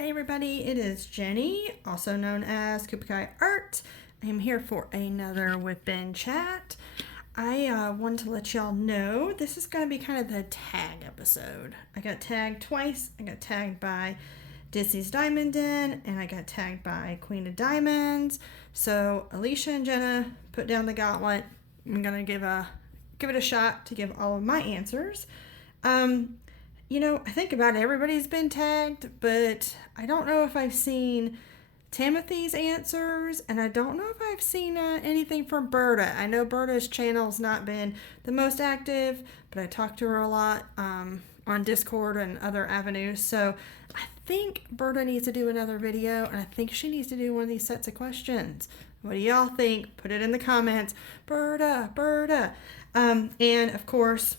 Hey everybody, it is Jenny, also known as Kupikai Art. I am here for another WIP bin chat. I wanted to let y'all know this is going to be kind of the tag episode. I got tagged twice. I got tagged by Ditzy's Diamond Den, and I got tagged by Queen of Diamonds. So Alicia and Jenna put down the gauntlet. I'm going to give it a shot to give all of my answers. I think about everybody's been tagged, but I don't know if I've seen Timothy's answers, and I don't know if I've seen anything from Berta. I know Berta's channel's not been the most active, but I talk to her a lot on Discord and other avenues, so I think Berta needs to do another video, and I think she needs to do one of these sets of questions. What do y'all think? Put it in the comments. Berta. And of course,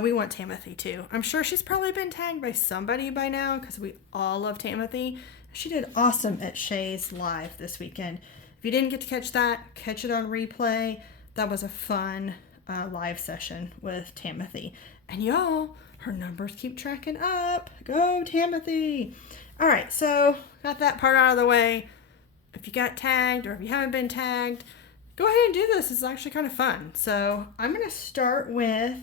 we want Timothy too. I'm sure she's probably been tagged by somebody by now because we all love Timothy. She did awesome at Shay's live this weekend. If you didn't get to catch that, catch it on replay. That was a fun live session with Timothy. And y'all, her numbers keep tracking up. Go Timothy. All right, so got that part out of the way. If you got tagged or if you haven't been tagged, go ahead and do this. It's actually kind of fun. So I'm going to start with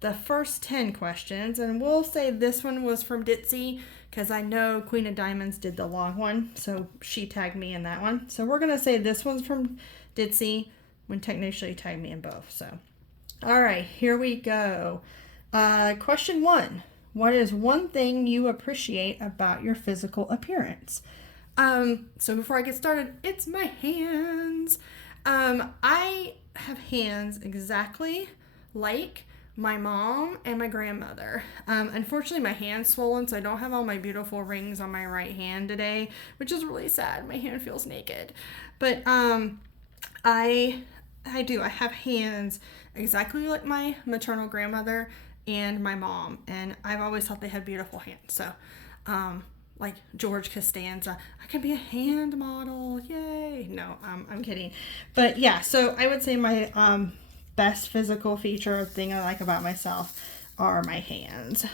the first 10 questions, and we'll say this one was from Ditzy because I know Queen of Diamonds did the long one, so she tagged me in that one. So we're going to say this one's from Ditzy when technically she tagged me in both. So, all right, here we go. Question 1. What is one thing you appreciate about your physical appearance? So before I get started, it's my hands. I have hands exactly like my mom and my grandmother. Unfortunately, my hand's swollen, so I don't have all my beautiful rings on my right hand today, which is really sad. My hand feels naked. But I do. I have hands exactly like my maternal grandmother and my mom, and I've always thought they had beautiful hands. So, like George Costanza, I can be a hand model. Yay. No, I'm kidding. But yeah, so I would say my best physical feature thing I like about myself are my hands.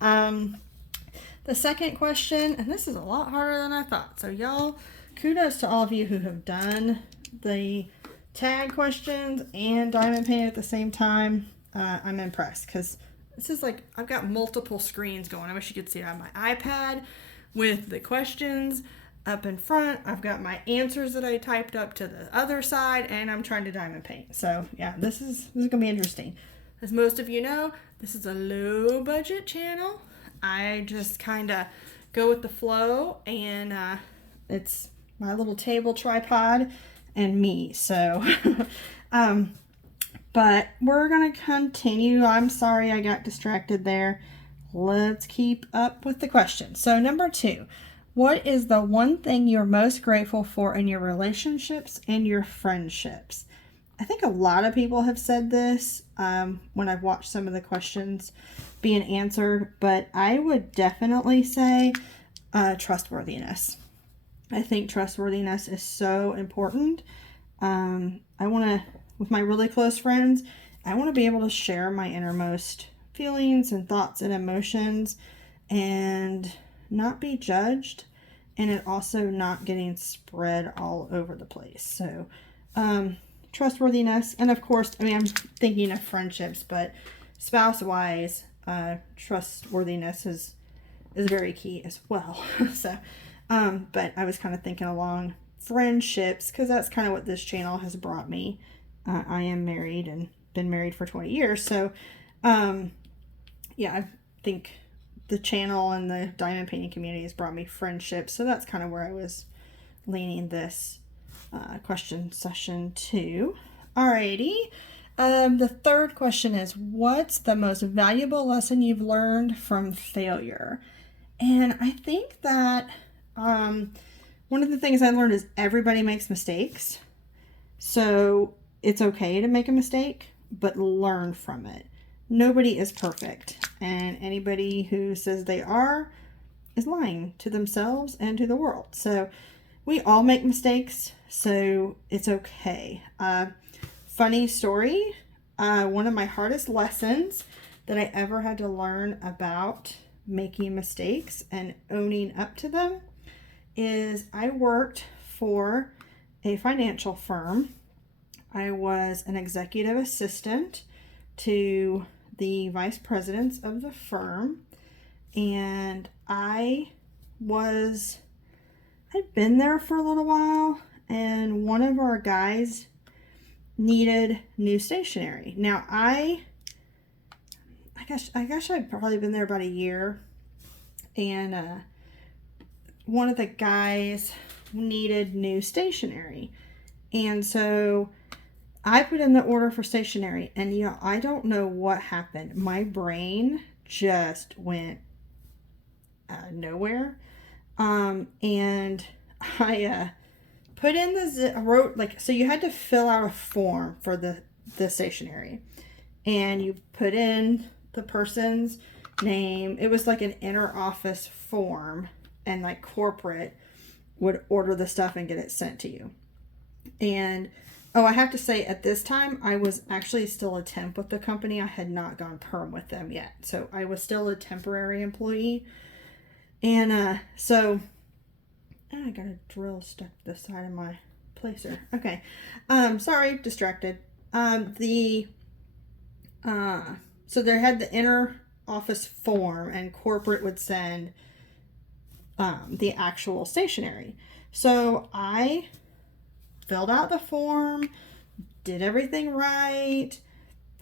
The second question, and this is a lot harder than I thought. So y'all, kudos to all of you who have done the tag questions and diamond paint at the same time. I'm impressed because this is like, I've got multiple screens going. I wish you could see it on my iPad with the questions up in front. I've got my answers that I typed up to the other side, and I'm trying to diamond paint. So yeah, this is gonna be interesting. As most of you know, this is a low budget channel. I just kind of go with the flow, and it's my little table tripod and me. So but we're gonna continue. I'm sorry I got distracted there. Let's keep up with the questions. So number 2. What is the one thing you're most grateful for in your relationships and your friendships? I think a lot of people have said this when I've watched some of the questions being answered, but I would definitely say trustworthiness. I think trustworthiness is so important. With my really close friends, I want to be able to share my innermost feelings and thoughts and emotions and not be judged, and it also not getting spread all over the place. So trustworthiness, and of course, I mean, I'm thinking of friendships, but spouse wise, trustworthiness is very key as well. So but I was kind of thinking along friendships because that's kind of what this channel has brought me. I am married and been married for 20 years, so yeah, I think the channel and the diamond painting community has brought me friendships, so that's kind of where I was leaning this question session to. Alrighty, the third question is, what's the most valuable lesson you've learned from failure? And I think that one of the things I learned is everybody makes mistakes, so it's okay to make a mistake, but learn from it. Nobody is perfect, and anybody who says they are is lying to themselves and to the world. So we all make mistakes, so it's okay. Funny story, one of my hardest lessons that I ever had to learn about making mistakes and owning up to them is I worked for a financial firm. I was an executive assistant to the vice presidents of the firm, and I'd been there for a little while, and one of our guys needed new stationery. Now I guess I'd probably been there about a year, and one of the guys needed new stationery, and so I put in the order for stationery, and I don't know what happened. My brain just went nowhere, and I put in I wrote, like, so you had to fill out a form for the stationery, and you put in the person's name. It was like an inner office form, and like corporate would order the stuff and get it sent to you. And I have to say, at this time I was actually still a temp with the company. I had not gone perm with them yet, so I was still a temporary employee. And so I got a drill stuck to the side of my placer. Okay. Sorry, distracted. So they had the inner office form, and corporate would send the actual stationery. So I filled out the form, did everything right,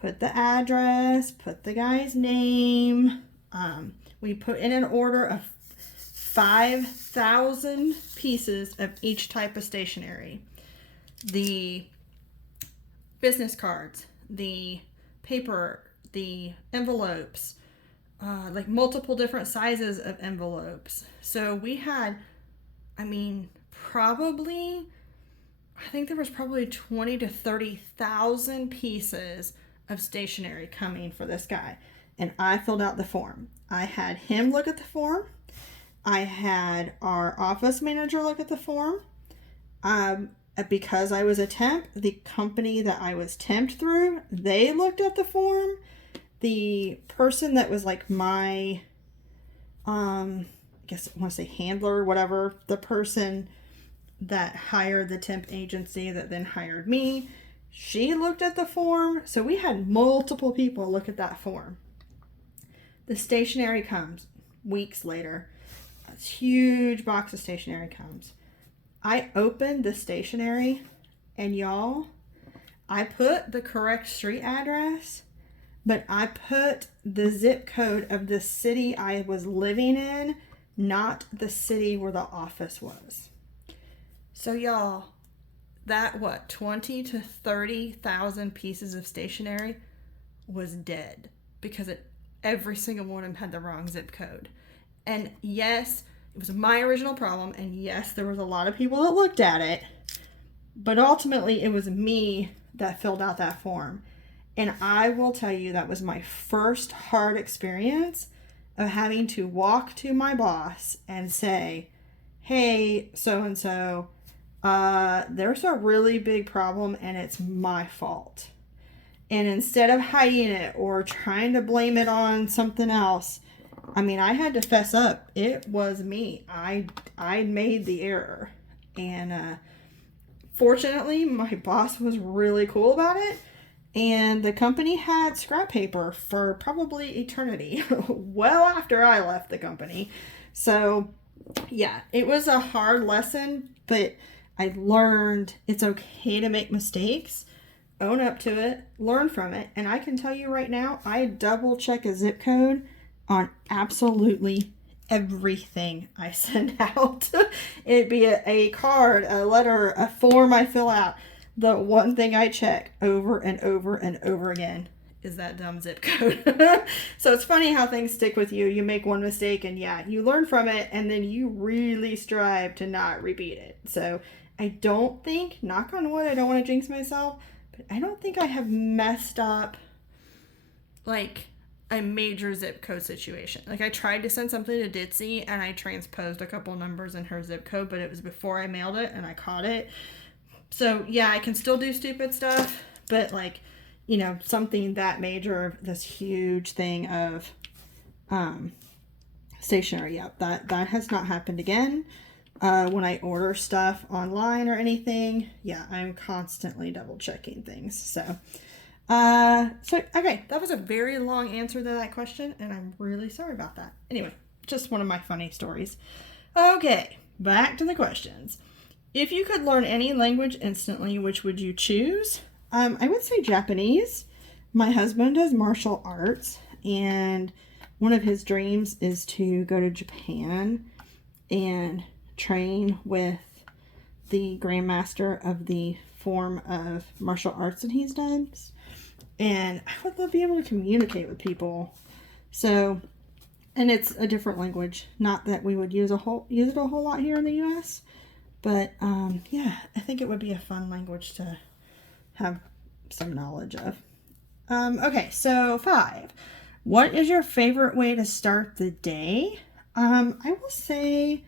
put the address, put the guy's name. We put in an order of 5,000 pieces of each type of stationery. The business cards, the paper, the envelopes, like multiple different sizes of envelopes. So we had, I think there was probably 20 to 30,000 pieces of stationery coming for this guy. And I filled out the form. I had him look at the form. I had our office manager look at the form. Because I was a temp, the company that I was temped through, they looked at the form. The person that was like my, I guess I want to say handler, whatever, the person that hired the temp agency that then hired me, she looked at the form. So we had multiple people look at that form. The stationery comes weeks later. A huge box of stationery comes. I opened the stationery, and y'all, I put the correct street address, but I put the zip code of the city I was living in, not the city where the office was. So y'all, that 20 to 30,000 pieces of stationery was dead because every single one of them had the wrong zip code. And yes, it was my original problem, and yes, there was a lot of people that looked at it, but ultimately it was me that filled out that form. And I will tell you, that was my first hard experience of having to walk to my boss and say, hey, so-and-so, there's a really big problem and it's my fault. And instead of hiding it or trying to blame it on something else, I had to fess up. It was me. I made the error. And fortunately, my boss was really cool about it. And the company had scrap paper for probably eternity, well after I left the company. So, yeah, it was a hard lesson, but I learned it's okay to make mistakes, own up to it, learn from it. And I can tell you right now, I double check a zip code on absolutely everything I send out. It'd be a card, a letter, a form I fill out. The one thing I check over and over and over again is that dumb zip code. So it's funny how things stick with you. You make one mistake and yeah, you learn from it, and then you really strive to not repeat it. So I don't think, knock on wood, I don't want to jinx myself, but I don't think I have messed up like a major zip code situation. Like I tried to send something to Ditzy and I transposed a couple numbers in her zip code, but it was before I mailed it and I caught it. So yeah, I can still do stupid stuff, but like, something that major, this huge thing of Stationery, yeah, that has not happened again. When I order stuff online or anything, yeah, I'm constantly double checking things. So okay, that was a very long answer to that question, and I'm really sorry about that. Anyway, just one of my funny stories. Okay, back to the questions. If you could learn any language instantly, which would you choose? I would say Japanese. My husband does martial arts, and one of his dreams is to go to Japan and train with the grandmaster of the form of martial arts that he's done. And I would love to be able to communicate with people. So, and it's a different language. Not that we would use it a whole lot here in the U.S., but yeah, I think it would be a fun language to have some knowledge of. Okay, so 5. What is your favorite way to start the day? I will say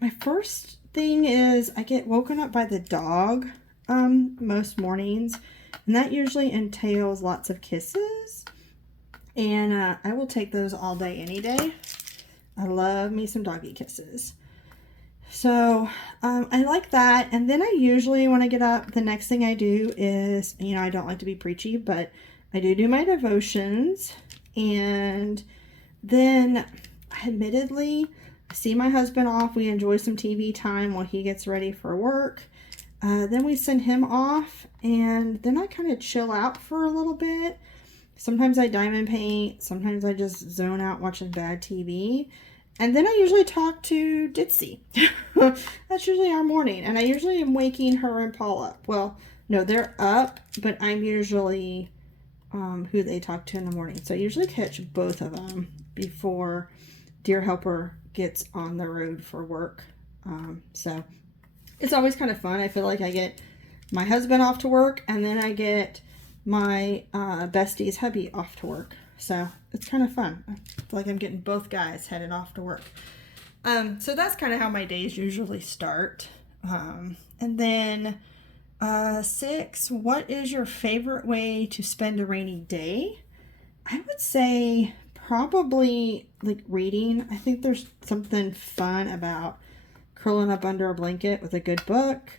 my first thing is I get woken up by the dog most mornings, and that usually entails lots of kisses, and I will take those all day, any day. I love me some doggy kisses. So I like that. And then I usually, when I get up, the next thing I do is, I don't like to be preachy, but I do my devotions. And then, admittedly, I see my husband off. We enjoy some TV time while he gets ready for work. Then we send him off, and then I kind of chill out for a little bit. Sometimes I diamond paint. Sometimes I just zone out watching bad TV. And then I usually talk to Ditzy. That's usually our morning. And I usually am waking her and Paul up. Well, no, they're up, but I'm usually who they talk to in the morning. So I usually catch both of them before Dear Helper gets on the road for work. So it's always kind of fun. I feel like I get my husband off to work, and then I get my bestie's hubby off to work. So it's kind of fun. I feel like I'm getting both guys headed off to work. So that's kind of how my days usually start. And then 6, what is your favorite way to spend a rainy day? I would say probably like reading. I think there's something fun about curling up under a blanket with a good book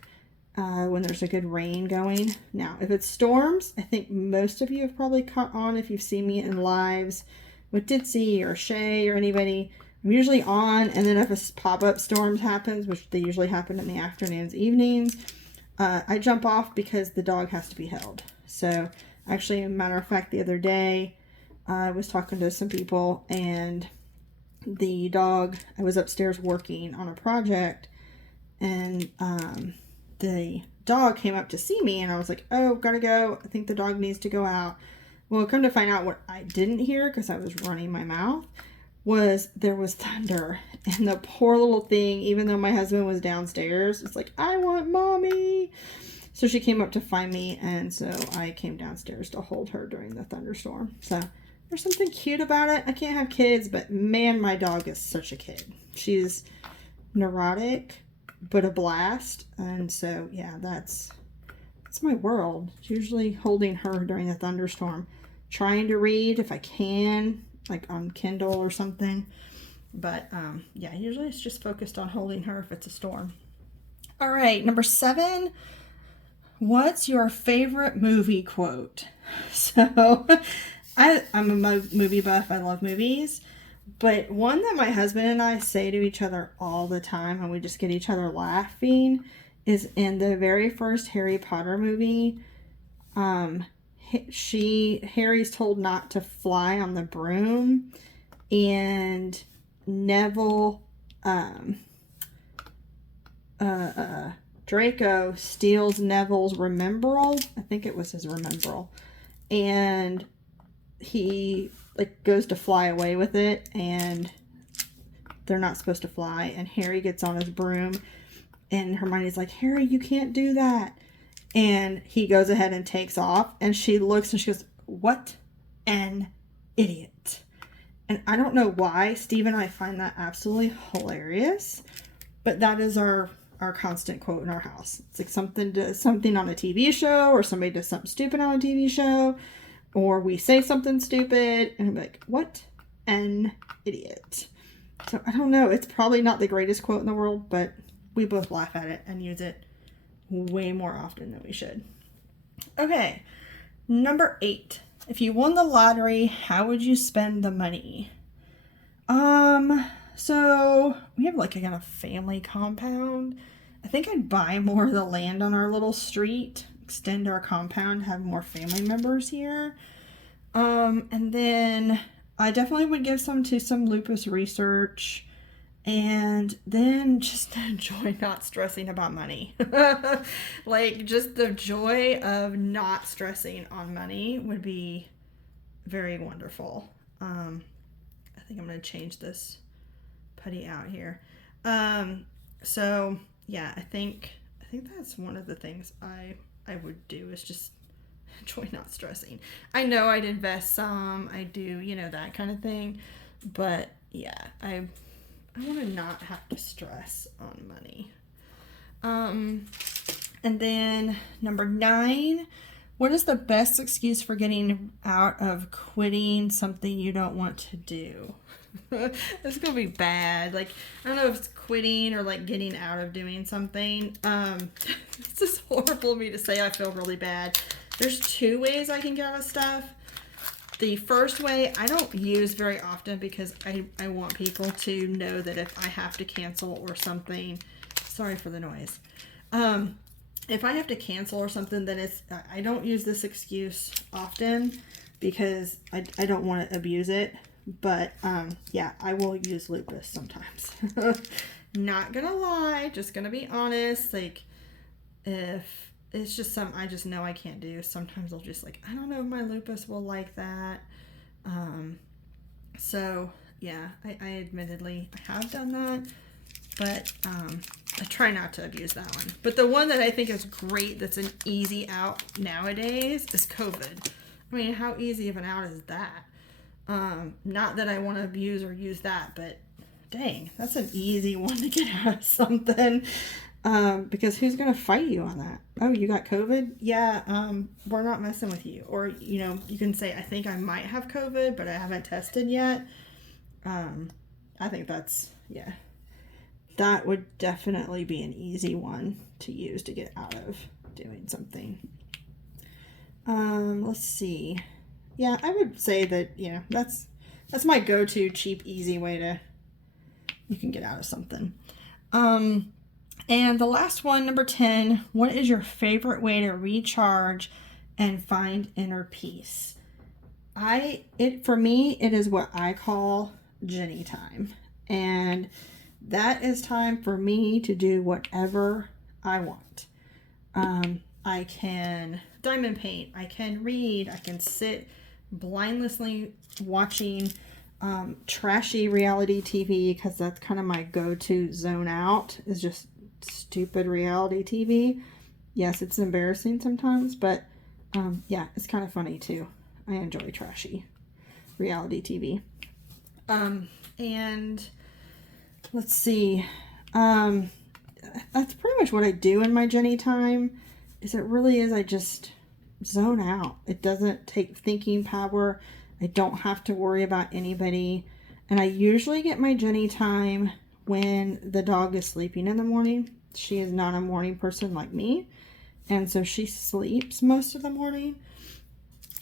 when there's a good rain going. Now, if it storms, I think most of you have probably caught on if you've seen me in lives with Ditzy or Shay or anybody. I'm usually on, and then if a pop-up storm happens, which they usually happen in the afternoons, evenings, I jump off because the dog has to be held. So actually, as a matter of fact, the other day, I was talking to some people, and the dog, I was upstairs working on a project, and the dog came up to see me, and I was like, oh, gotta go. I think the dog needs to go out. Well, come to find out, what I didn't hear, because I was running my mouth, was there was thunder. And the poor little thing, even though my husband was downstairs, was like, I want mommy. So she came up to find me, and so I came downstairs to hold her during the thunderstorm. So there's something cute about it. I can't have kids, but man, my dog is such a kid. She's neurotic, but a blast. And so, yeah, that's my world. It's usually holding her during a thunderstorm, trying to read if I can, like on Kindle or something. But yeah, usually it's just focused on holding her if it's a storm. All right, number 7. What's your favorite movie quote? So I'm a movie buff. I love movies. But one that my husband and I say to each other all the time, and we just get each other laughing, is in the very first Harry Potter movie. Harry's told not to fly on the broom, and Neville, Draco steals Neville's Remembrall. I think it was his Remembrall, and he goes to fly away with it, and they're not supposed to fly, and Harry gets on his broom, and Hermione's like, Harry, you can't do that. And he goes ahead and takes off, and she looks and she goes, what an idiot. And I don't know why Steve and I find that absolutely hilarious, but that is our constant quote in our house. It's like something on a TV show, or somebody does something stupid on a TV show, or we say something stupid, and I'm like, what an idiot. So I don't know. It's probably not the greatest quote in the world, but we both laugh at it and use it way more often than we should. Okay, number 8. If you won the lottery, how would you spend the money? So we have like a kind of family compound. I think I'd buy more of the land on our little street, extend our compound, have more family members here. And then I definitely would give some to some lupus research, and then just enjoy not stressing about money. Like, just the joy of not stressing on money would be very wonderful. I think I'm going to change this putty out here. So yeah, I think that's one of the things I would do, is just enjoy not stressing. I know I'd invest some, I do, that kind of thing, but yeah, I want to not have to stress on money. And then number 9, what is the best excuse for getting out of quitting something you don't want to do? This is gonna be bad. Like, I don't know if it's quitting or like getting out of doing something. This is horrible of me to say. I feel really bad. There's 2 ways I can get out of stuff. The first way I don't use very often, because I want people to know that if I have to cancel or something, sorry for the noise. If I have to cancel or something, then I don't use this excuse often because I don't want to abuse it. But yeah, I will use lupus sometimes. Not gonna lie, just gonna be honest. Like, if it's just something I just know I can't do, sometimes I'll just like, I don't know if my lupus will like that. So yeah, I admittedly I have done that, but I try not to abuse that one. But the one that I think is great, that's an easy out nowadays, is COVID. I mean, how easy of an out is that? Not that I want to abuse or use that, but dang, that's an easy one to get out of something. Because who's going to fight you on that? Oh, you got COVID? Yeah, we're not messing with you. Or, you can say, I think I might have COVID, but I haven't tested yet. I think yeah, that would definitely be an easy one to use to get out of doing something. Let's see. Yeah, I would say that, that's my go-to cheap, easy way you can get out of something. And the last one, number 10, what is your favorite way to recharge and find inner peace? For me, it is what I call Jenny time. And that is time for me to do whatever I want. I can diamond paint, I can read, I can sit blindlessly watching trashy reality TV, because that's kind of my go-to zone out, is just stupid reality TV. Yes, it's embarrassing sometimes, but yeah, it's kind of funny too. I enjoy trashy reality TV. And let's see, that's pretty much what I do in my Jenny time. I just zone out. It doesn't take thinking power. I don't have to worry about anybody. And I usually get my Jenny time when the dog is sleeping in the morning. She is not a morning person like me, and so she sleeps most of the morning,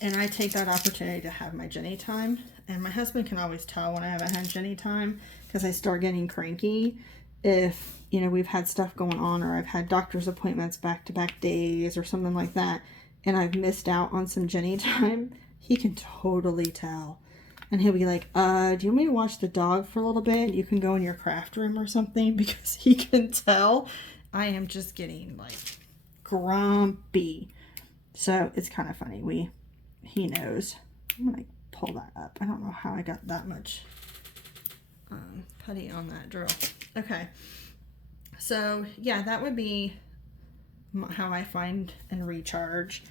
and I take that opportunity to have my Jenny time. And my husband can always tell when I haven't had Jenny time, because I start getting cranky if we've had stuff going on, or I've had doctor's appointments back-to-back days or something like that, and I've missed out on some Jenny time. He can totally tell. And he'll be like, do you want me to watch the dog for a little bit? You can go in your craft room or something, because he can tell I am just getting like grumpy. So it's kind of funny. He knows. I'm going to pull that up. I don't know how I got that much putty on that drill. Okay. So yeah, that would be how I find and recharge.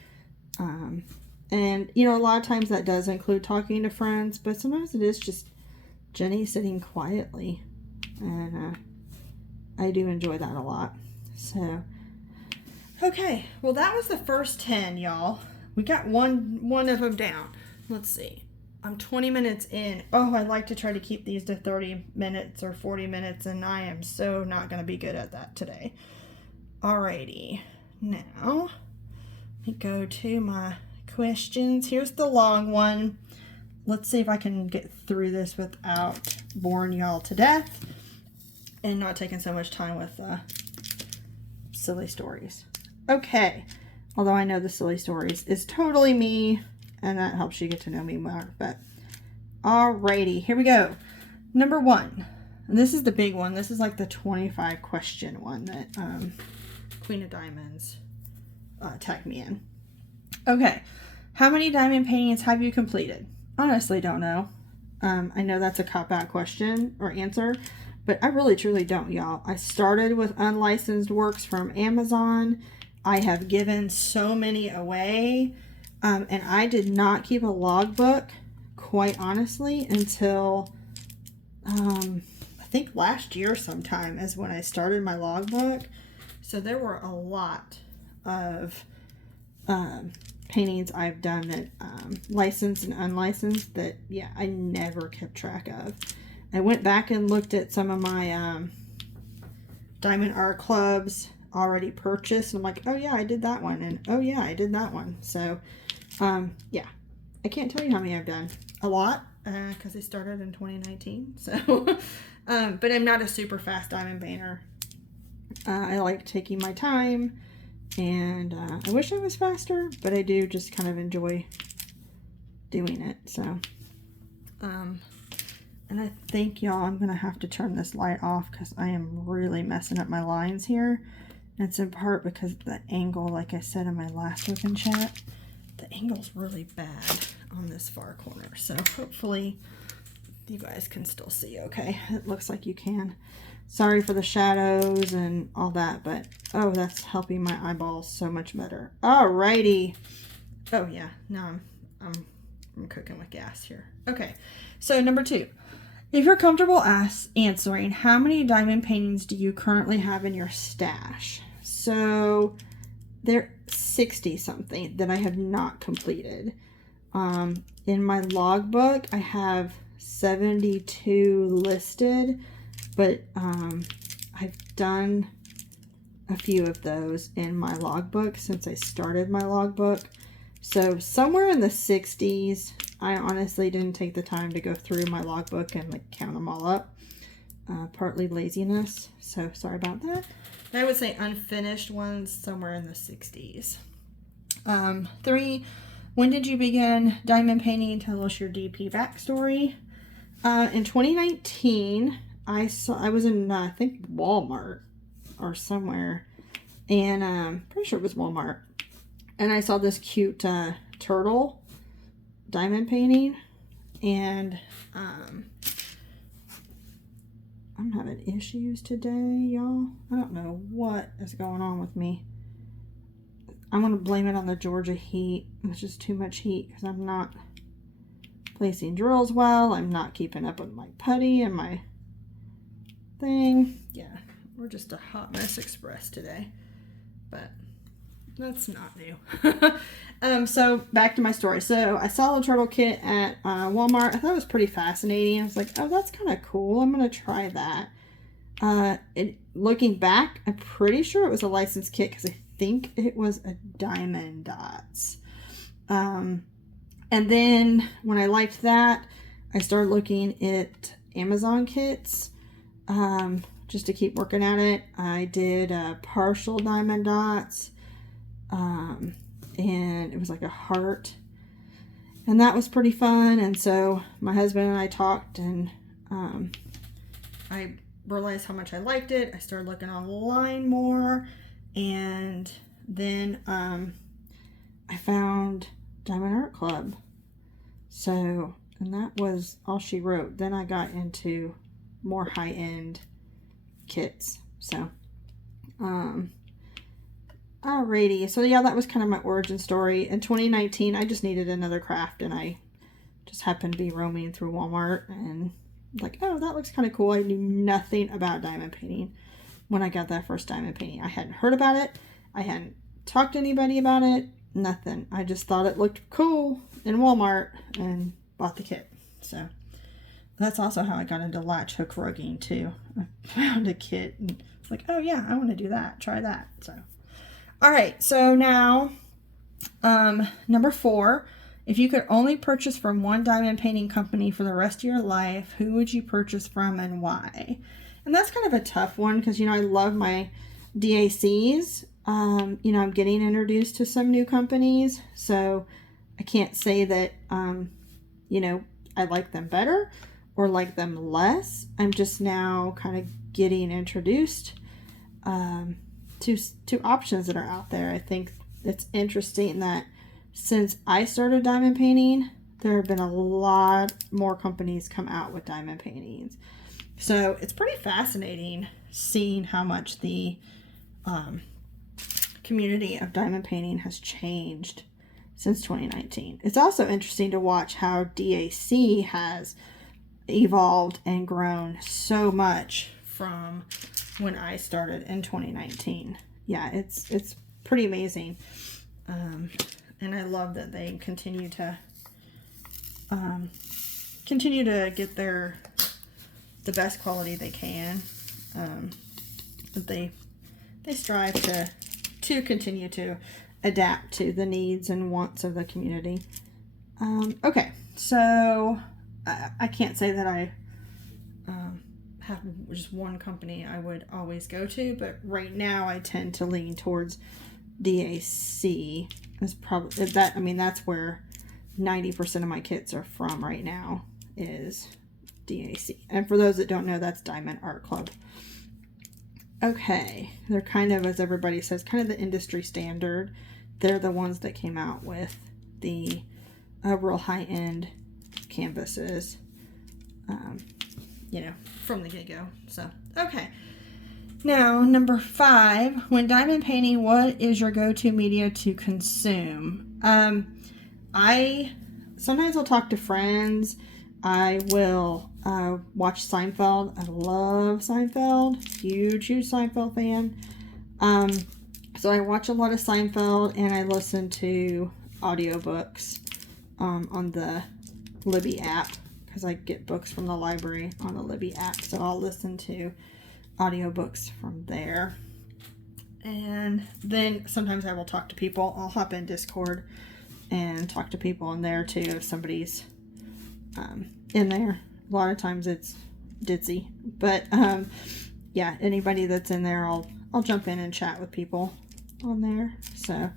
And, a lot of times that does include talking to friends, but sometimes it is just Jenny sitting quietly. And I do enjoy that a lot. So, okay. Well, that was the first 10, y'all. We got one of them down. Let's see. I'm 20 minutes in. Oh, I like to try to keep these to 30 minutes or 40 minutes, and I am so not going to be good at that today. Alrighty. Now, let me go to my questions. Here's the long one. Let's see if I can get through this without boring y'all to death and not taking so much time with silly stories. Okay. Although I know the silly stories is totally me, and that helps you get to know me more. But alrighty, here we go. Number 1. And this is the big one. This is like the 25 question one that Queen of Diamonds tagged me in. Okay. How many diamond paintings have you completed? Honestly, don't know. I know that's a cop-out question or answer, but I really truly don't, y'all. I started with unlicensed works from Amazon. I have given so many away, and I did not keep a logbook, quite honestly, until I think last year sometime is when I started my logbook. So there were a lot of paintings I've done that licensed and unlicensed that, yeah, I never kept track of. I went back and looked at some of my Diamond Art Club's already purchased, and I'm like, oh yeah, I did that one, and oh yeah, I did that one. So yeah, I can't tell you how many I've done. A lot, because I started in 2019. So but I'm not a super fast diamond painter. I like taking my time, and I wish I was faster, but I do just kind of enjoy doing it. So and I think, y'all, I'm gonna have to turn this light off because I am really messing up my lines here. It's in part because of the angle, like I said in my last WIP and chat. The angle's really bad on this far corner. So hopefully you guys can still see okay. It looks like you can. Sorry for the shadows and all that, but oh, that's helping my eyeballs so much better. Alrighty. Oh yeah, no, I'm cooking with gas here. Okay, so number 2. If you're comfortable answering, how many diamond paintings do you currently have in your stash? So they're 60 something that I have not completed. In my logbook, I have 72 listed, but I've done a few of those in my logbook since I started my logbook. So somewhere in the 60s. I honestly didn't take the time to go through my logbook and like count them all up. Partly laziness, so sorry about that. I would say unfinished ones somewhere in the 60s. 3, when did you begin diamond painting? Tell us your DP backstory. In 2019, I was in I think Walmart or somewhere, and pretty sure it was Walmart, and I saw this cute turtle diamond painting, and I'm having issues today, y'all. I don't know what is going on with me. I'm gonna blame it on the Georgia heat. It's just too much heat because I'm not placing drills well. I'm not keeping up with my putty and my thing. Yeah, we're just a hot mess express today, but that's not new. So back to my story. So I saw the turtle kit at Walmart. I thought it was pretty fascinating. I was like, oh, that's kind of cool. I'm going to try that. Looking back, I'm pretty sure it was a licensed kit because I think it was a Diamond Dots. And then when I liked that, I started looking at Amazon kits just to keep working at it. I did partial Diamond Dots. And it was like a heart, and that was pretty fun. And so my husband and I talked, and I realized how much I liked it. I started looking online more, and then I found Diamond Art Club. So, and that was all she wrote. Then I got into more high-end kits. So alrighty, so yeah, that was kind of my origin story. In 2019, I just needed another craft, and I just happened to be roaming through Walmart, and like, oh, that looks kind of cool. I knew nothing about diamond painting when I got that first diamond painting. I hadn't heard about it. I hadn't talked to anybody about it. Nothing. I just thought it looked cool in Walmart, and bought the kit. So that's also how I got into latch hook rugging too. I found a kit and was like, oh yeah, I want to do that. Try that. So, all right. So now, number 4, if you could only purchase from one diamond painting company for the rest of your life, who would you purchase from and why? And that's kind of a tough one because, you know, I love my DACs. You know, I'm getting introduced to some new companies, so I can't say that, you know, I like them better or like them less. I'm just now kind of getting introduced to options that are out there. I think it's interesting that since I started diamond painting, there have been a lot more companies come out with diamond paintings. So it's pretty fascinating seeing how much the community of diamond painting has changed since 2019. It's also interesting to watch how DAC has evolved and grown so much from when I started in 2019. Yeah, it's pretty amazing. And I love that they continue to get the best quality they can. That they strive to continue to adapt to the needs and wants of the community. Okay, so I can't say that I have just one company I would always go to, but right now I tend to lean towards DAC. Is probably that. I mean, that's where 90% of my kits are from right now, is DAC. And for those that don't know, that's Diamond Art Club. Okay, they're kind of, as everybody says, kind of the industry standard. They're the ones that came out with the real high-end canvases, you know, from the get-go. So, okay. Now, number 5, when diamond painting, what is your go-to media to consume? I sometimes will talk to friends. I will watch Seinfeld. I love Seinfeld. Huge Seinfeld fan. So I watch a lot of Seinfeld and I listen to audiobooks on the Libby app because I get books from the library on the Libby app. So I'll listen to audiobooks from there. And then sometimes I will talk to people. I'll hop in Discord and talk to people in there too if somebody's in there. A lot of times it's Ditzy, but yeah, anybody that's in there, I'll jump in and chat with people on there. So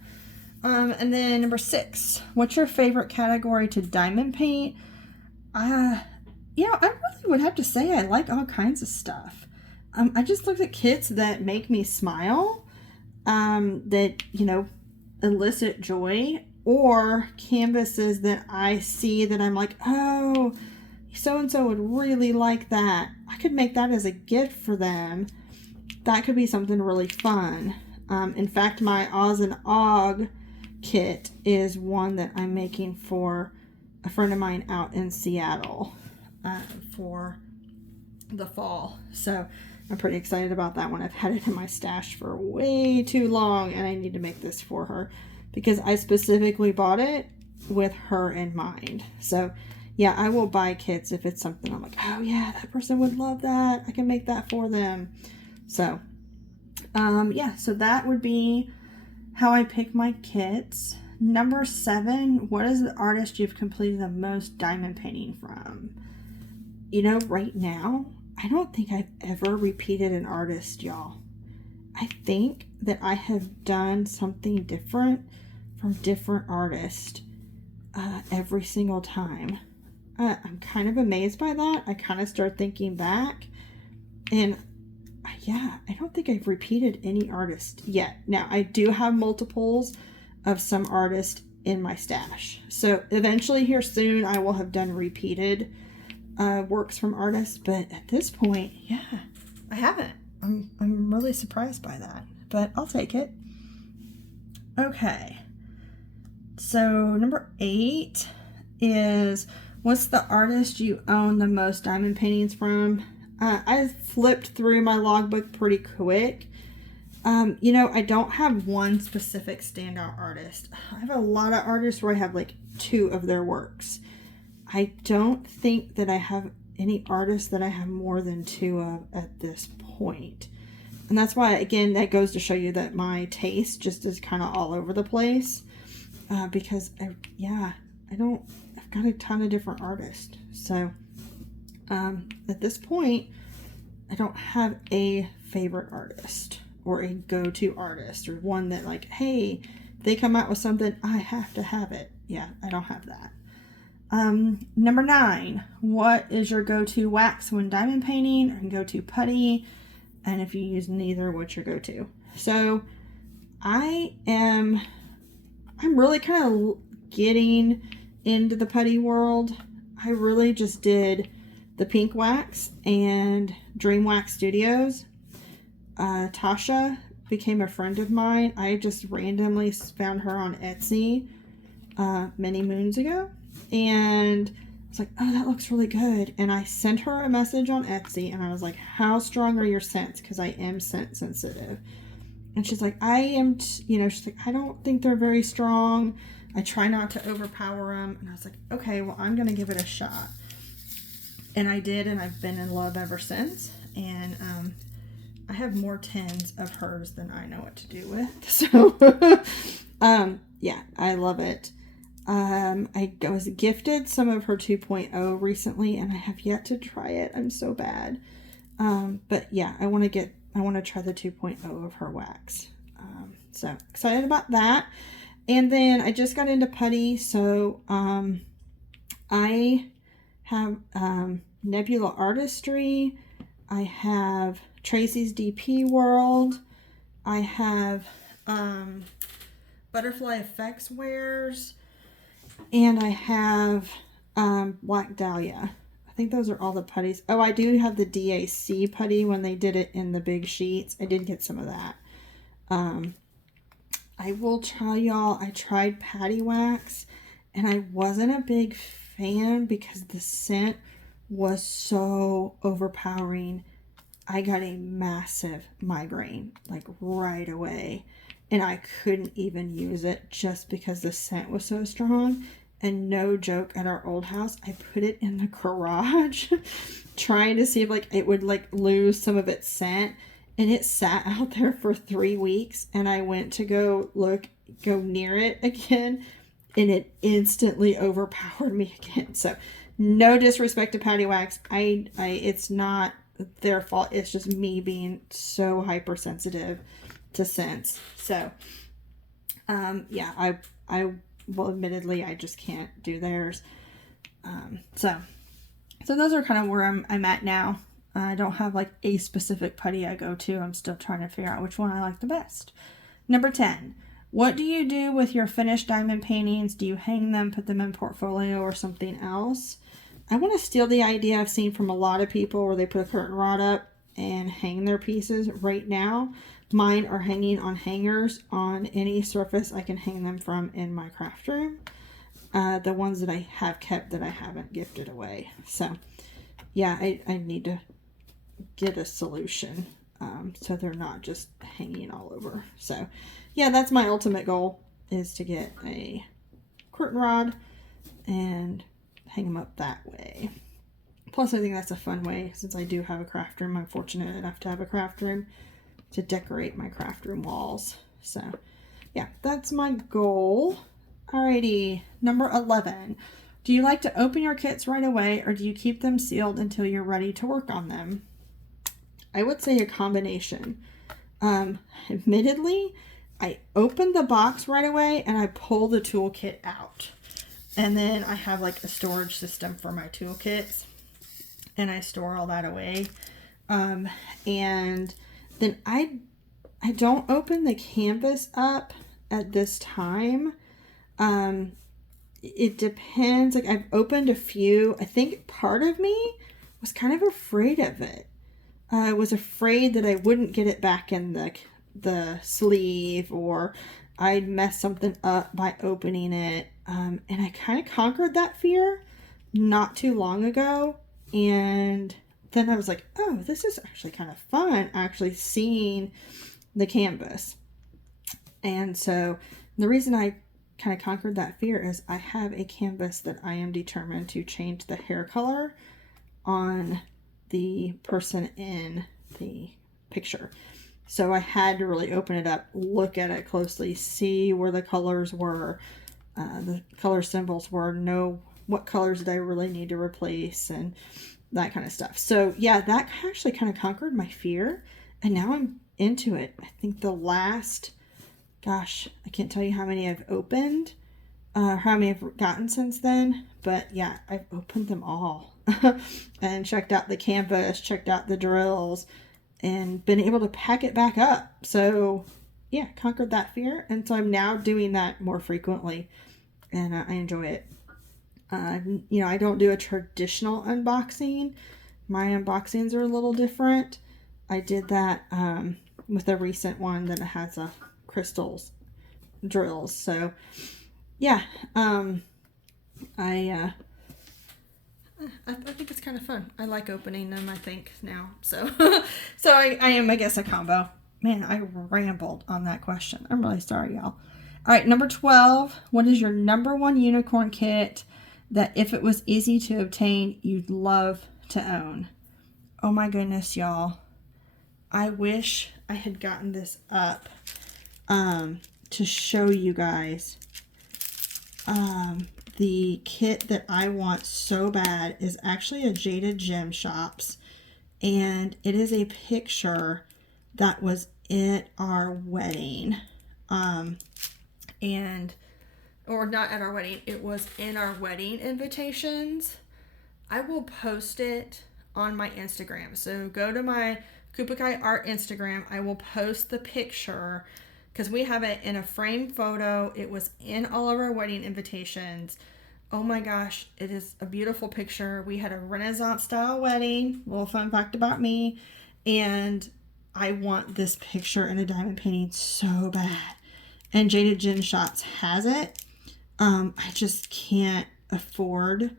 and then number 6, what's your favorite category to diamond paint? You know, I really would have to say I like all kinds of stuff. I just looked at kits that make me smile, that, you know, elicit joy, or canvases that I see that I'm like, oh, so-and-so would really like that. I could make that as a gift for them. That could be something really fun. In fact, my Oz and Og kit is one that I'm making for a friend of mine out in Seattle for the fall. So I'm pretty excited about that one. I've had it in my stash for way too long, and I need to make this for her because I specifically bought it with her in mind. So yeah, I will buy kits if it's something I'm like, oh yeah, that person would love that. I can make that for them. So yeah, so that would be how I pick my kits. Number 7, what is the artist you've completed the most diamond painting from? You know, right now, I don't think I've ever repeated an artist, y'all. I think that I have done something different from different artists every single time. I'm kind of amazed by that. I kind of start thinking back, and yeah, I don't think I've repeated any artist yet. Now, I do have multiples of some artists in my stash. So eventually here soon, I will have done repeated works from artists. But at this point, yeah, I haven't. I'm really surprised by that, but I'll take it. Okay. So number 8 is, what's the artist you own the most diamond paintings from? I flipped through my logbook pretty quick. You know, I don't have one specific standout artist. I have a lot of artists where I have like 2 of their works. I don't think that I have any artists that I have more than 2 of at this point. And that's why, again, that goes to show you that my taste just is kind of all over the place. Because, I've got a ton of different artists. So, at this point, I don't have a favorite artist or a go-to artist or one that like, hey, they come out with something, I have to have it. Yeah, I don't have that. Number 9, what is your go-to wax when diamond painting or go-to putty? And if you use neither, what's your go-to? So I'm really kind of getting into the putty world. I really just did the pink wax and Dream Wax Studios. Tasha became a friend of mine. I just randomly found her on Etsy many moons ago, and I was like, oh, that looks really good. And I sent her a message on Etsy, and I was like, how strong are your scents? Because I am scent sensitive. And she's like, I am, she's like, I don't think they're very strong. I try not to overpower them. And I was like, okay, well, I'm going to give it a shot. And I did, and I've been in love ever since. And I have more tins of hers than I know what to do with. So, yeah, I love it. I was gifted some of her 2.0 recently, and I have yet to try it. I'm so bad. But yeah, I want to try the 2.0 of her wax. So excited about that. And then I just got into putty. So, I have, Nebula Artistry. I have Tracy's DP World. I have, Butterfly Effects Wares. And I have Black Dahlia. I think those are all the putties. Oh, I do have the DAC putty when they did it in the big sheets. I did get some of that. I will tell y'all, I tried Patty Wax, and I wasn't a big fan because the scent was so overpowering. I got a massive migraine, like right away. And I couldn't even use it just because the scent was so strong. And no joke, at our old house, I put it in the garage trying to see if like it would like lose some of its scent. And it sat out there for 3 weeks. And I went to go near it again. And it instantly overpowered me again. So no disrespect to Patty Wax. It's not their fault. It's just me being so hypersensitive to scents. So, yeah, well, admittedly, I just can't do theirs. So those are kind of where I'm at now. I don't have like a specific putty I go to. I'm still trying to figure out which one I like the best. Number 10, what do you do with your finished diamond paintings? Do you hang them, put them in portfolio, or something else? I want to steal the idea I've seen from a lot of people where they put a curtain rod up and hang their pieces. Right now, mine are hanging on hangers on any surface I can hang them from in my craft room. The ones that I have kept that I haven't gifted away. So, yeah, I need to get a solution so they're not just hanging all over. So, yeah, that's my ultimate goal, is to get a curtain rod and hang them up that way. Plus, I think that's a fun way, since I do have a craft room. I'm fortunate enough to have a craft room to decorate my craft room walls. So, yeah, that's my goal. Alrighty, number 11. Do you like to open your kits right away, or do you keep them sealed until you're ready to work on them? I would say a combination. Admittedly, I open the box right away and I pull the toolkit out. And then I have like a storage system for my toolkits, and I store all that away. And then I don't open the canvas up at this time. It depends. Like, I've opened a few. I think part of me was kind of afraid of it. I was afraid that I wouldn't get it back in the sleeve, or I'd mess something up by opening it. And I kind of conquered that fear not too long ago. And then I was like, oh, this is actually kind of fun, actually seeing the canvas. And so the reason I kind of conquered that fear is I have a canvas that I am determined to change the hair color on the person in the picture. So I had to really open it up, look at it closely, see where the colors were, the color symbols were, know what colors did I really need to replace, and that kind of stuff. So yeah, that actually kind of conquered my fear, and now I'm into it. I think the last, gosh, I can't tell you how many I've opened, how many I've gotten since then, but yeah, I've opened them all and checked out the canvas, checked out the drills, and been able to pack it back up. So yeah, conquered that fear, and so I'm now doing that more frequently, and I enjoy it. You know, I don't do a traditional unboxing. My unboxings are a little different. I did that with a recent one that has a crystals drills. So yeah, I think it's kind of fun. I like opening them, I think, now. So so I am, I guess, a combo. Man, I rambled on that question. I'm really sorry, y'all. All right, number 12. What is your number one unicorn kit that if it was easy to obtain, you'd love to own? Oh my goodness, y'all. I wish I had gotten this up to show you guys. The kit that I want so bad is actually a Jaded Gem Shops, and it is a picture that was at our wedding, or not at our wedding, it was in our wedding invitations. I will post it on my Instagram, so go to my Kupakai Art Instagram. I will post the picture because we have it in a framed photo. It was in all of our wedding invitations. Oh my gosh, it is a beautiful picture. We had a Renaissance style wedding. Little fun fact about me. And I want this picture in a diamond painting so bad. And Jaded Gem Shops has it. I just can't afford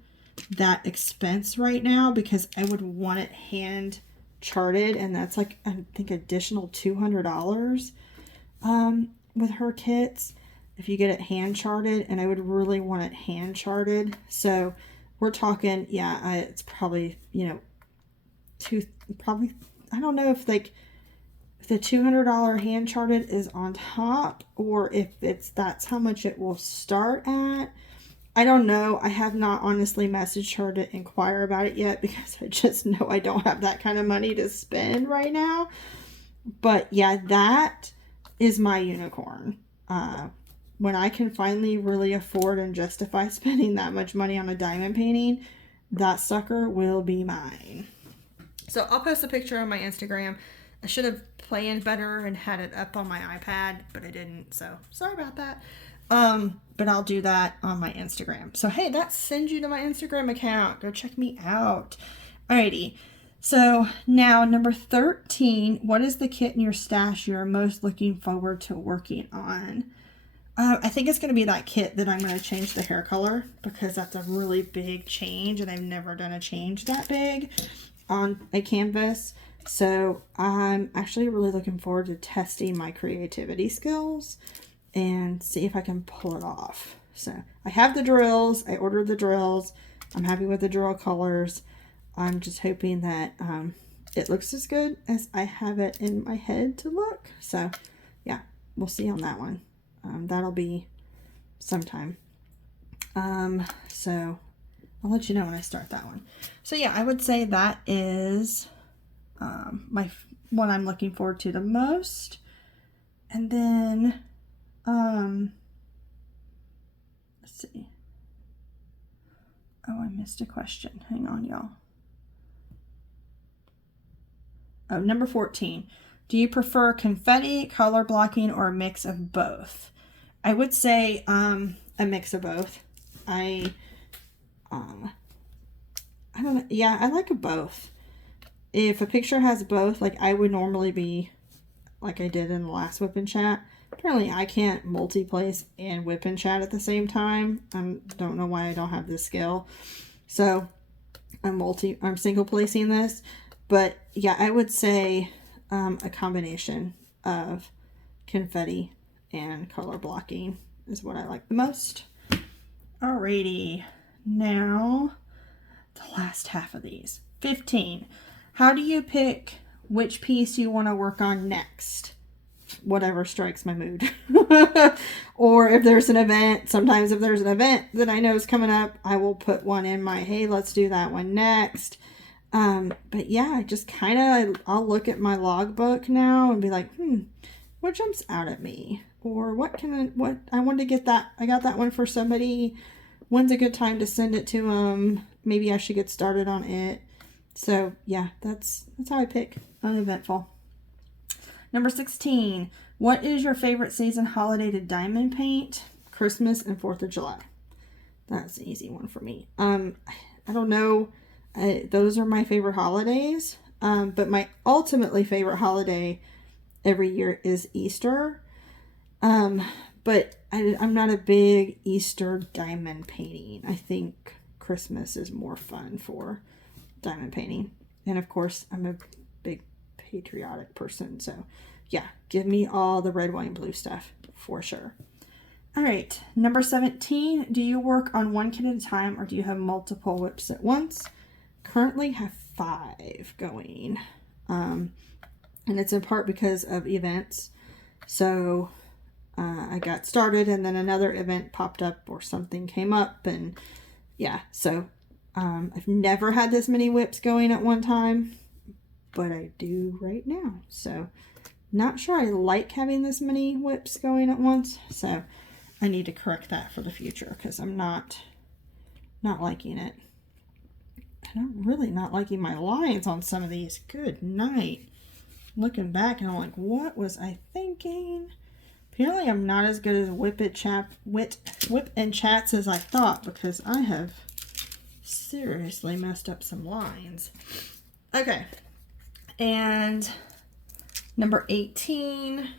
that expense right now because I would want it hand charted, and that's like, I think, additional $200 with her kits if you get it hand charted, and I would really want it hand charted. So we're talking, yeah, it's probably, you know, I don't know if like if the $200 hand charted is on top, or if that's how much it will start at. I don't know. I have not honestly messaged her to inquire about it yet because I just know I don't have that kind of money to spend right now. But yeah, that is my unicorn. When I can finally really afford and justify spending that much money on a diamond painting, that sucker will be mine. So I'll post a picture on my Instagram. I should have planned better and had it up on my iPad, but I didn't. So sorry about that. But I'll do that on my Instagram. So, hey, that sends you to my Instagram account. Go check me out. Alrighty. So now number 13, what is the kit in your stash you're most looking forward to working on? I think it's going to be that kit that I'm going to change the hair color because that's a really big change and I've never done a change that big on a canvas. So I'm actually really looking forward to testing my creativity skills and see if I can pull it off. So I have the drills. I ordered the drills. I'm happy with the drill colors. I'm just hoping that it looks as good as I have it in my head to look. So yeah, we'll see on that one. That'll be sometime. So I'll let you know when I start that one. So yeah, I would say that is what I'm looking forward to the most. And then let's see. Oh, I missed a question. Hang on, y'all. Oh, number 14. Do you prefer confetti, color blocking, or a mix of both? I would say a mix of both. I don't know. Yeah, I like both. If a picture has both, like I would normally be like I did in the last WIP and chat. Apparently I can't multi-place and WIP and chat at the same time. I don't know why I don't have this skill. So I'm single placing this. But yeah, I would say a combination of confetti and color blocking. is what I like the most. Alrighty, now the last half of these. 15. How do you pick which piece you want to work on next? Whatever strikes my mood. Or if there's an event, sometimes if there's an event that I know is coming up, I will put one in my, hey, let's do that one next. But yeah, I just I'll look at my logbook now and be like, what jumps out at me? Or what I want to get that. I got that one for somebody. When's a good time to send it to them? Maybe I should get started on it. So yeah, that's how I pick. Uneventful. Number 16. What is your favorite season holiday to diamond paint? Christmas and 4th of July. That's an easy one for me. I don't know. Those are my favorite holidays. But my ultimately favorite holiday every year is Easter. But I'm not a big Easter diamond painting. I think Christmas is more fun for diamond painting. And of course, I'm a big patriotic person. So yeah, give me all the red, white, and blue stuff for sure. All right, number 17. Do you work on one kit at a time or do you have multiple WIPs at once? Currently have 5 going. And it's in part because of events. So I got started and then another event popped up or something came up, and yeah, so I've never had this many WIPs going at one time, but I do right now. So not sure I like having this many WIPs going at once, so I need to correct that for the future because I'm not liking it. And I'm really not liking my lines on some of these. Good night. Looking back and I'm like, what was I thinking? Apparently I'm not as good as WIP and chats as I thought, because I have seriously messed up some lines. Okay. And number 18.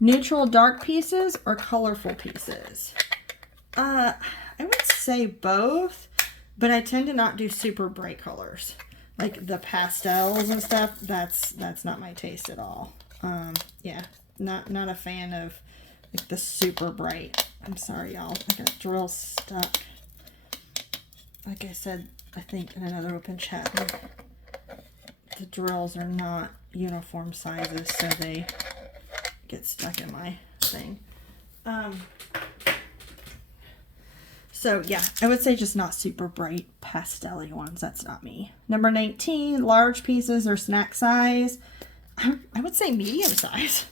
Neutral dark pieces or colorful pieces? I would say both, but I tend to not do super bright colors. Like the pastels and stuff, that's not my taste at all. Yeah, not a fan of like the super bright. I'm sorry, y'all. I got drill stuck. Like I said, I think in another open chat, the drills are not uniform sizes, so they get stuck in my thing. So yeah, I would say just not super bright pastel-y ones. That's not me. Number 19, large pieces or snack size. I would say medium size.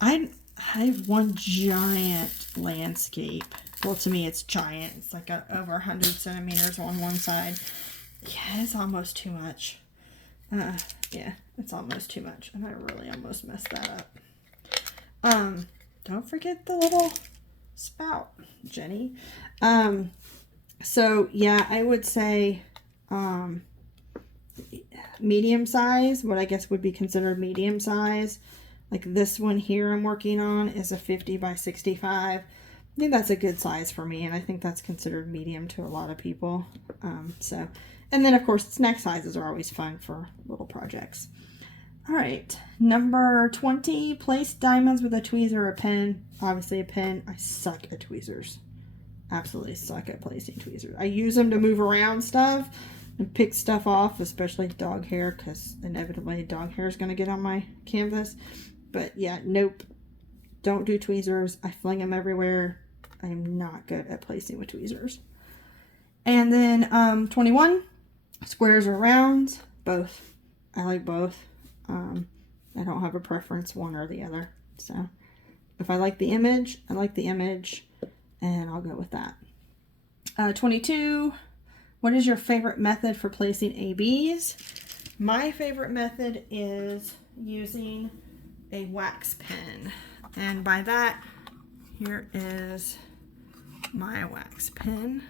I have one giant landscape. Well, to me, it's giant. It's like over 100 centimeters on one side. Yeah, it's almost too much. Yeah, it's almost too much. And I really almost messed that up. Don't forget the little spout, Jenny. So yeah, I would say, medium size, what I guess would be considered medium size. Like this one here I'm working on is a 50 by 65. I think that's a good size for me, and I think that's considered medium to a lot of people. So, and then of course snack sizes are always fun for little projects. All right, number 20, place diamonds with a tweezer or a pen. Obviously a pen. I suck at tweezers. Absolutely suck at placing tweezers. I use them to move around stuff and pick stuff off, especially dog hair, because inevitably dog hair is going to get on my canvas. But yeah, nope. Don't do tweezers. I fling them everywhere. I am not good at placing with tweezers. And then 21, squares or rounds. Both. I like both. I don't have a preference one or the other. So if I like the image, I like the image, and I'll go with that. 22, what is your favorite method for placing ABs? My favorite method is using a wax pen. And by that, here is my wax pen.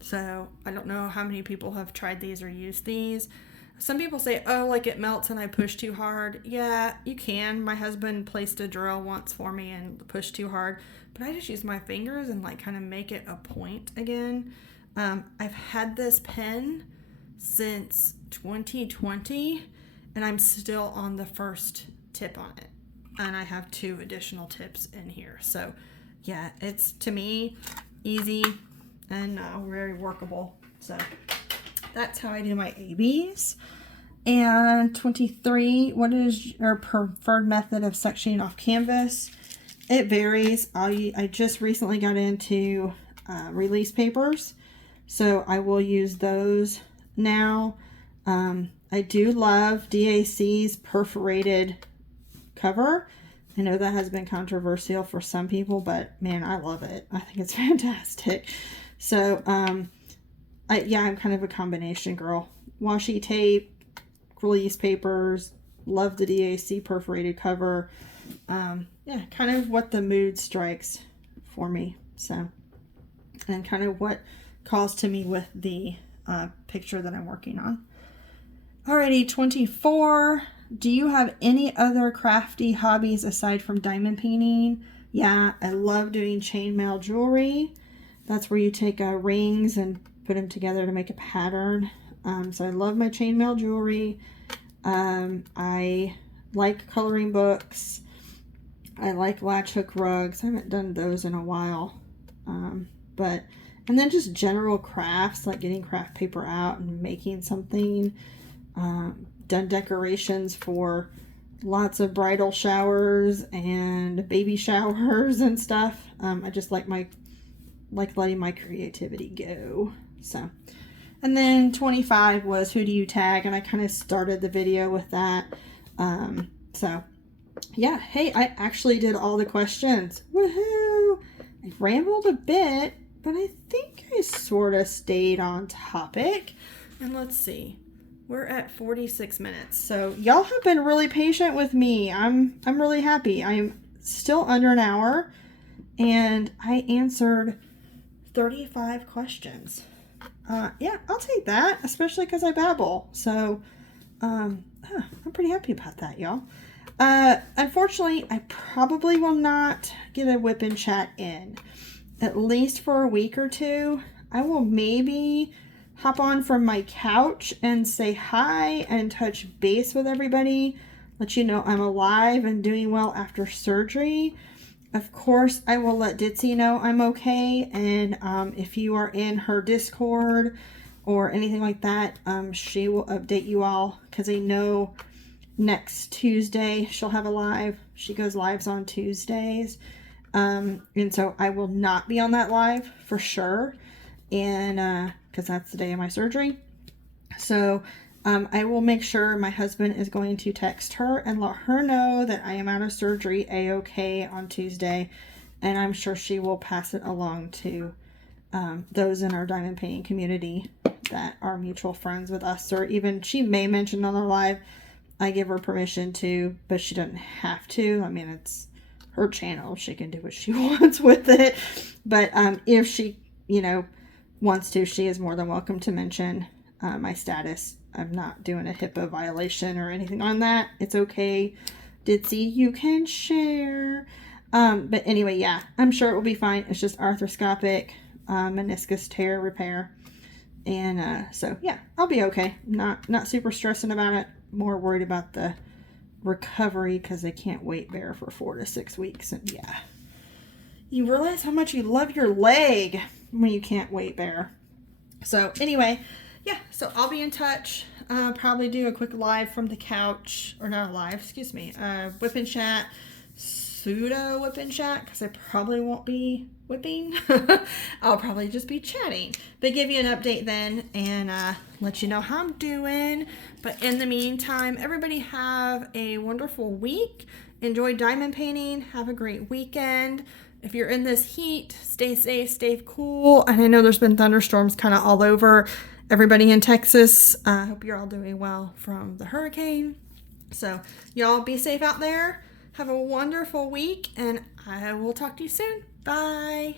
So I don't know how many people have tried these or used these. Some people say, oh, like it melts and I push too hard. Yeah, you can. My husband placed a drill once for me and pushed too hard. But I just use my fingers and like kind of make it a point again. I've had this pen since 2020 and I'm still on the first tip on it. and I have 2 additional tips in here. So yeah, it's, to me, easy and very workable. So that's how I do my ABs. And 23, what is your preferred method of sectioning off canvas? It varies. I just recently got into release papers, so I will use those now. I do love DAC's perforated cover. I know that has been controversial for some people, but man, I love it. I think it's fantastic. So yeah, I'm kind of a combination girl. Washi tape, release papers, love the DAC perforated cover. Yeah, kind of what the mood strikes for me. So, and kind of what calls to me with the picture that I'm working on. Alrighty, 24. Do you have any other crafty hobbies aside from diamond painting? Yeah, I love doing chainmail jewelry. That's where you take rings and put them together to make a pattern. So I love my chainmail jewelry. I like coloring books. I like latch hook rugs. I haven't done those in a while. And then just general crafts, like getting craft paper out and making something. Done decorations for lots of bridal showers and baby showers and stuff. I just like letting my creativity go. So, and then 25 was who do you tag, and I kind of started the video with that. So yeah, hey, I actually did all the questions. Woohoo! I rambled a bit, but I think I sort of stayed on topic. And let's see. We're at 46 minutes. So y'all have been really patient with me. I'm really happy. I'm still under an hour, and I answered 35 questions. Yeah, I'll take that, especially because I babble. So I'm pretty happy about that, y'all. Unfortunately, I probably will not get a WIP and chat in, at least for a week or two. I will maybe hop on from my couch and say hi and touch base with everybody, let you know I'm alive and doing well after surgery. Of course, I will let Ditzy know I'm okay, and if you are in her Discord or anything like that, she will update you all, because I know next Tuesday she'll have a live. She goes lives on Tuesdays, and so I will not be on that live for sure, and because that's the day of my surgery. So I will make sure my husband is going to text her and let her know that I am out of surgery a-okay on Tuesday, and I'm sure she will pass it along to those in our diamond painting community that are mutual friends with us, or even she may mention on the live. I give her permission to, but she doesn't have to. I mean, it's her channel. She can do what she wants with it. But if she, wants to, she is more than welcome to mention my status. I'm not doing a HIPAA violation or anything on that. It's okay. Ditzy, you can share. But anyway, yeah, I'm sure it will be fine. It's just arthroscopic meniscus tear repair. And so, yeah, I'll be okay. Not super stressing about it. More worried about the recovery because they can't weight bear for 4 to 6 weeks. And yeah, you realize how much you love your leg when you can't weight bear. So anyway, yeah, so I'll be in touch. Probably do a quick live from the couch, or not a live, excuse me, whip and chat, pseudo whip and chat, because I probably won't be whipping. I'll probably just be chatting, but give you an update then, and let you know how I'm doing. But in the meantime, everybody have a wonderful week. Enjoy diamond painting. Have a great weekend. If you're in this heat, stay safe, stay cool. And I know there's been thunderstorms kind of all over. Everybody in Texas, I hope you're all doing well from the hurricane. So y'all be safe out there. Have a wonderful week, and I will talk to you soon. Bye.